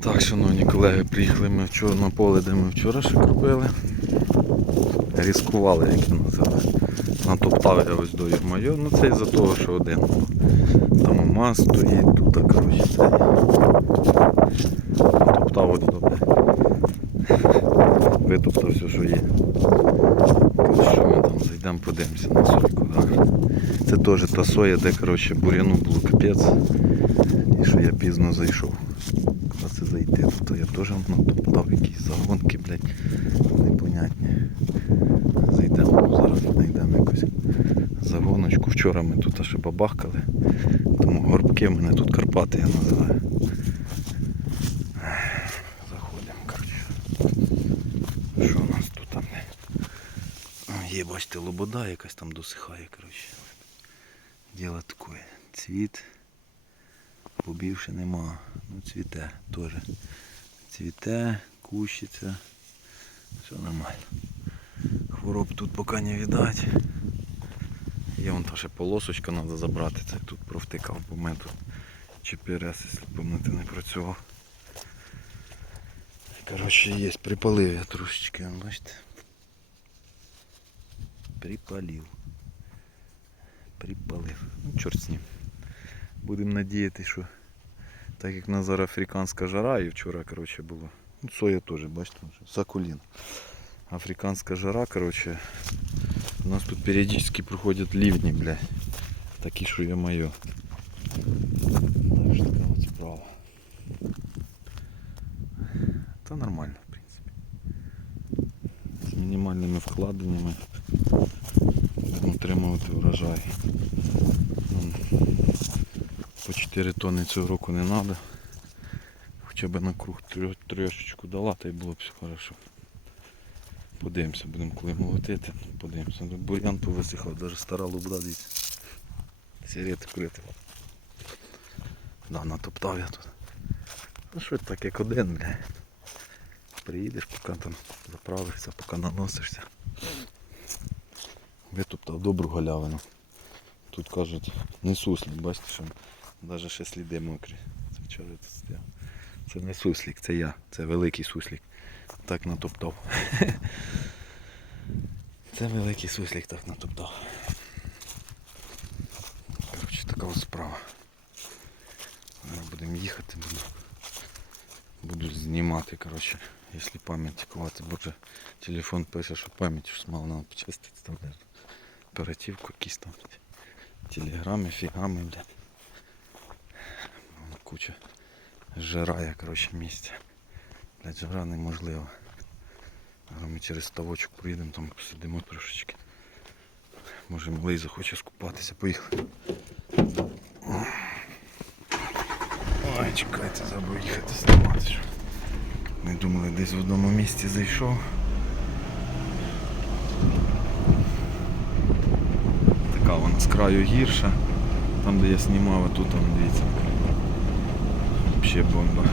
Так, шановні колеги, приїхали ми вчора на поле, де ми вчора ще купили. Різкували, як він називає. Натоптав я ось до Єрмайо. Ну це із-за того, що один. Там мас стоїть, тут, коротше. Натоптав ось до. Витоптав все, що є. Що ми там зайдемо, подивимося на сойку. Да? Це теж та соя, де коротше, буряну було капець. І що я пізно зайшов. Зайти, то я теж натоптав якісь загонки, блядь, непонятні. Зайдемо, зараз знайдемо якусь загоночку. Вчора ми тут ще бабахкали, тому горбки мене тут Карпати я називаю. Заходимо. Що у нас тут там? Є, бачите, лобода якась там досихає, коротше. Діло таке. Цвіт. Побівши нема. Ну цвіте теж. Цвіте, кущиться. Все нормально. Хвороб тут поки не видать. Є вон та ще полосочка треба забрати. Це тут провтикав, бо мене тут ЧПРС, якщо пам'ятаєте, не працював. Коротше, є, припалив я трошечки, бачите. Припалив. Припалив. Ну, чорт з ним. Будемо надіятися, що так як на зараз африканська жара і вчора коротше, було. Ну, соя теж, бачите, вже, сакулін. Африканська жара, коротше. У нас тут періодично проходять ливні, блядь. Такі, що я моє. Ось така от справа. Та нормально, в принципі. З мінімальними вкладеннями будемо отримувати врожай. По 4 тонни цього року не треба. Хоча б на круг трьошечку дала, та й було б все хорошо. Подивимося, будемо коли молотити, подивимося. Ну, Бур'ян повисихав, навіть стара лубда дивіться. Сигарети курити. Да, натоптав я тут. Ну що так як один, бля. Приїдеш, поки там заправишся, поки наносишся. Витоптав добру галявину. Тут кажуть, не суслик, бачите, що навіть ще сліди мокрі. Це вчора тут стояв. Це не суслик, це я, це великий суслик. Так натоптав. Це великий суслик так натоптав. Коротше, така ось справа. Зараз будемо їхати, буду, буду знімати, коротше, якщо пам'ять кувати, бо вже телефон пише, що пам'ять ж мало треба почистити оперативку якісь там. Телеграми, фігами, блядь. Куча жирає, коротше, місця. Блядь, жара неможливо. Зараз ми через ставочок проїдемо, там посидимо трошечки. Може малий захоче скупатися, поїхали. Ой, чекайте, забув їхати знімати. що. Ми думали, десь в одному місці зайшов. Така вона з краю гірша. Там де я знімав, а тут там дивіться. Взагалі бомба.